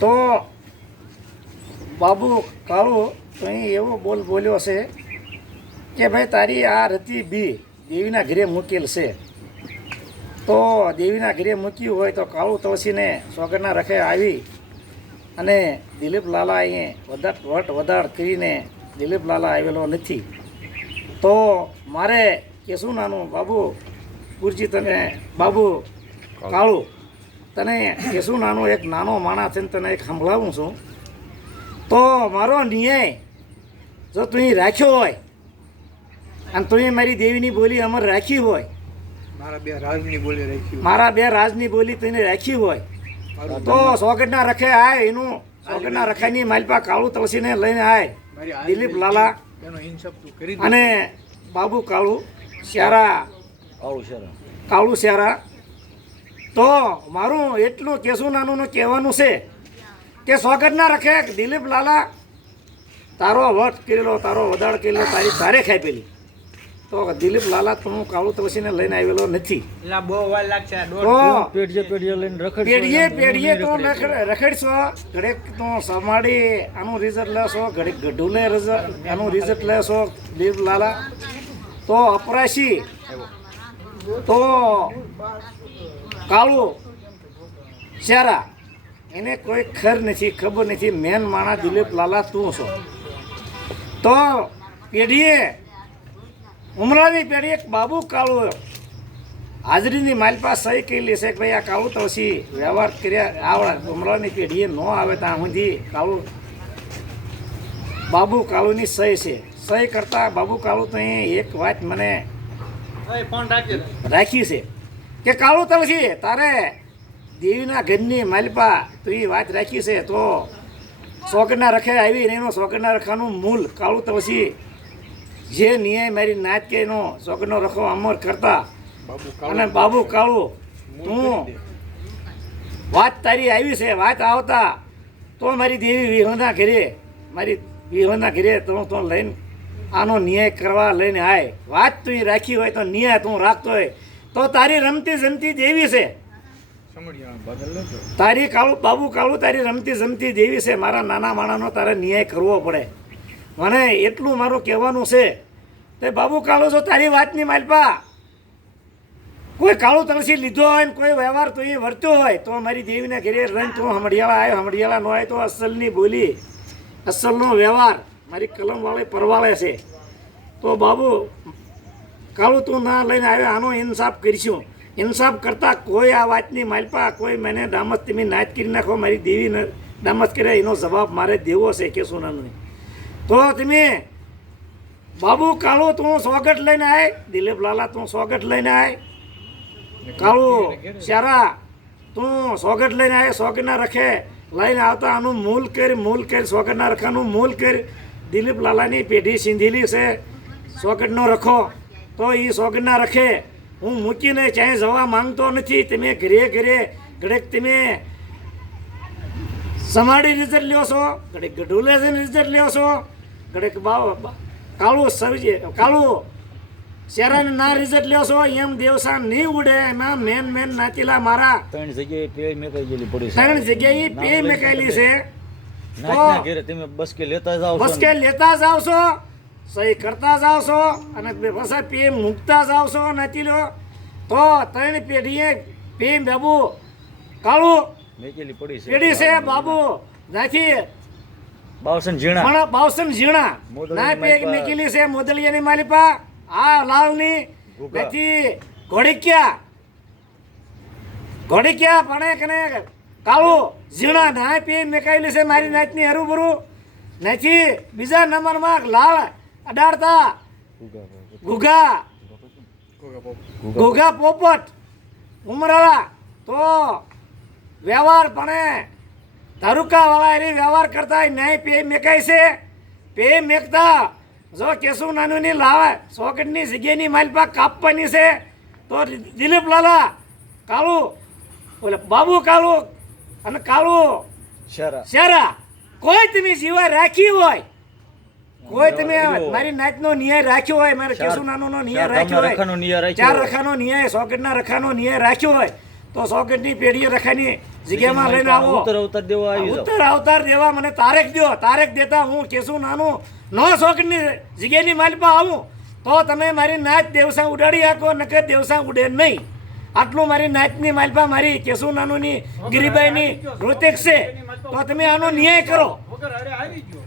તો બાબુ કાળુ અહીં એવો બોલ બોલ્યો છે કે ભાઈ તારી આ રતી બી દેવીના ઘરે મૂકેલ છે. તો દેવીના ઘરે મૂક્યું હોય તો કાળુ તવસીને સોગરના રખે આવી અને દિલીપ લાલા અહીં વધાર વટ વધાર કરીને દિલીપ લાલા આવેલો નથી. તો મારે કેશું નાનું બાબુ ગુરજી તને બાબુ કાળુ તને કેશું નાનો એક નાનો માણસ છે ને તને એક સંભળાવું છું. તો મારો નિયય જો તું રાખ્યો હોય અને તું મારી દેવીની બોલી અમર રાખી હોય મારા બે રાજની બોલી રાખી મારા બે રાજની બોલી તેને રાખી હોય તો સોગટના રખે આય એનું સોગટના રખાની માલપા કાળું તળસીને લઈને આય દિલીપ લાલા. અને બાબુ કાળુ શ્યારા અને બાબુ કાળુ શ્યારા કાળુ શ્યારા તો મારું એટલું કેશું નાનું કહેવાનું છે કે સ્વાગત ના રખે દિલીપ લાલા તારો વટ કરેલો તારો વદાળ કરેલો તારી તારે ખાઈ પેલી તો દિલીપ લાલા તો હું કાળુ તળસીને લઈને આવેલો નથી. પેઢીએ પેઢીએ તો રખડશો. ઘડેક તો સમાડી આનું રિઝલ્ટ લેશો ઘડીક ગઢુલે રિઝલ્ટ આનું રિઝલ્ટ લેશો દિલીપ લાલા. તો અપરાશી. તો કાળુ શેરા. એને કોઈ ખર નથી ખબર નથી. મેન માણા દિલીપ લાલા તું છો તો પેઢીએ ઉમરાની પેઢી એક બાબુ કાળુ હાજરીની માલપા સહી કરેલી છે કે ભાઈ આ કાળુ પછી વ્યવહાર કર્યા આવડે. ઉમરાની પેઢીએ ન આવે ત્યાં સુધી કાળુ બાબુ કાળુની સહી છે. સહી કરતા બાબુ કાળુ તો એક વાત મને રાખી છે. કે કાળું તળસી તારે દેવીના ઘરની માલપા તું એ વાત રાખી છે તો સોગડના રખે આવી ને એનો સોગડના રખાનું મૂલ કાળું તલસી જે ન્યાય મારી નાચ કે એનો સોગડનો રખો અમર કરતા. અને બાબુ કાળું તું વાત તારી આવી છે વાત આવતા તો મારી દેવી વિહોના ઘરે મારી વિહોના ઘરે તો તો લઈને આનો ન્યાય કરવા લઈને આય. વાત તું રાખી હોય તો ન્યાય તું રાખતો હોય. તો તારી રમતી જમતી દેવી છે. તારી કાળુ બાબુ કાળુ તારી રમતી જમતી દેવી છે. મારા નાના માણાનો તારે ન્યાય કરવો પડે. મને એટલું મારું કહેવાનું છે તે બાબુ કાળુ જો તારી વાતની માલપા કોઈ કાળું તળસી લીધો હોય ને કોઈ વ્યવહાર તો એ વર્ત્યો હોય તો મારી દેવીને ઘરે રહીને તું હમડિયાળા આવ્યો હમડિયાળા ન હોય તો અસલની બોલી અસલનો વ્યવહાર મારી કલમવાળી પરવાળે છે. તો બાબુ કાળું તું ના લઈને આવ્યો, આનો ઇન્સાફ કરીશું. ઇન્સાફ કરતા કોઈ આ વાતની માલપા કોઈ મને ડામસ તમે નાચ કરી નાખો, મારી દેવી ડામસ કર્યા કરે એનો જવાબ મારે દેવો છે કે શું તો તમે, બાબુ, કાળો તું સ્વાગત લઈને આય. દિલીપ લાલા, તું સ્વાગત લઈને આય. કાળું શ્યારા તું સ્વાગત લઈને આય સ્વાગતના રખે. લઈને આવતા આનું મૂલ કર મૂલ કર સ્વાગતના રખાનું મૂલ કર. દિલીપ લાલાની પેઢી સિંધીલી છે. સ્વાગતનો રખો. તો એ સોગના રખે. હું મૂકીને ચાહે જવા માંગતો નથી. તમે ઘરે ઘરે ઘડેક તમે સમાડી રિઝલ્ટ લ્યો છો ઘડેક ગઢુલે રિઝલ્ટ લ્યો છો ઘડેક બાવ કાળું સવજે કાળું શેરાને ના રિઝલ્ટ લ્યો છો. એમ દેવસા નહીં ઉડે. એમાં મેન મેન નાચેલા મારા ત્રણ જગ્યાએ પડી ત્રણ જગ્યાએ પે મેકાયેલી છે. તમે બસ કે લેતા જાવ બસ કે લેતા જાવ છો. સહી કરતા જાવશો અને પાછા પે મૂકતા જાવશો નાચી લો તો ત્રણ પેઢીએ પે બાબુ કાળું મેકેલી છે. પેઢી છે બાબુ નાખી બાવસન ઝીણા. પણ બાવસન ઝીણા. ના પેક માલિપા. છે મોદલિયાની માલિપા આ લાલની. નથી ઘોડીક્યા. ઘોડીક્યા પણ કને કાળુ ઝીણા. ના પે મેકાયેલી છે મારી નાતની હરુભરું. નથી બીજા નંબરમાં લાલ અડાડતા. ઘુઘા. ઘોઘા પોપટ. ઉમરાળા. તો વ્યવહાર ભણે. તાલુકા વાળા એની વ્યવહાર કરતા નહીં પે મેકાય છે. પે મેકતા. જો કેશુ નાનું ની લાવે સોકેટની જગ્યાની માલપા કાપવાની છે તો દિલીપ લાલા કાળુ ઓલે બાબુ કાળુ અને કાળુ શેરા. શેરા. કોઈ તમે જીવા રાખી હોય કોઈ તમે મારી નાચનો ન્યાય રાખ્યો હોય મારે ચાર- કેસુ નાનો ન્યાય રાખ્યો હોય રખાનો ન્યાય હોય રાખ્યો ચાર રખાનો ન્યાય સોકેટના રખાનો ન્યાય રાખ્યો હોય તો સોકેટની પેઢીએ રખાની જગ્યામાં લઈને આવો. ઉત્તર અવતાર દેવા આવી ઉત્તર અવતાર દેવા મને તારેક દ્યો તારેક દેતા હું કેશું નાનું નો સોકેટની જગ્યાની માલપા આવું તો તમે મારી નાચ દેવસા ઉડાડી આખો નકર દેવસા ઉડે નહીં. આટલું મારી નાતની માલપા મારી કેસુ નાનુની ગિરિભાઈની રોતેક છે તો તમે આનો ન્યાય કરો. વગર અરે આવી ગયો.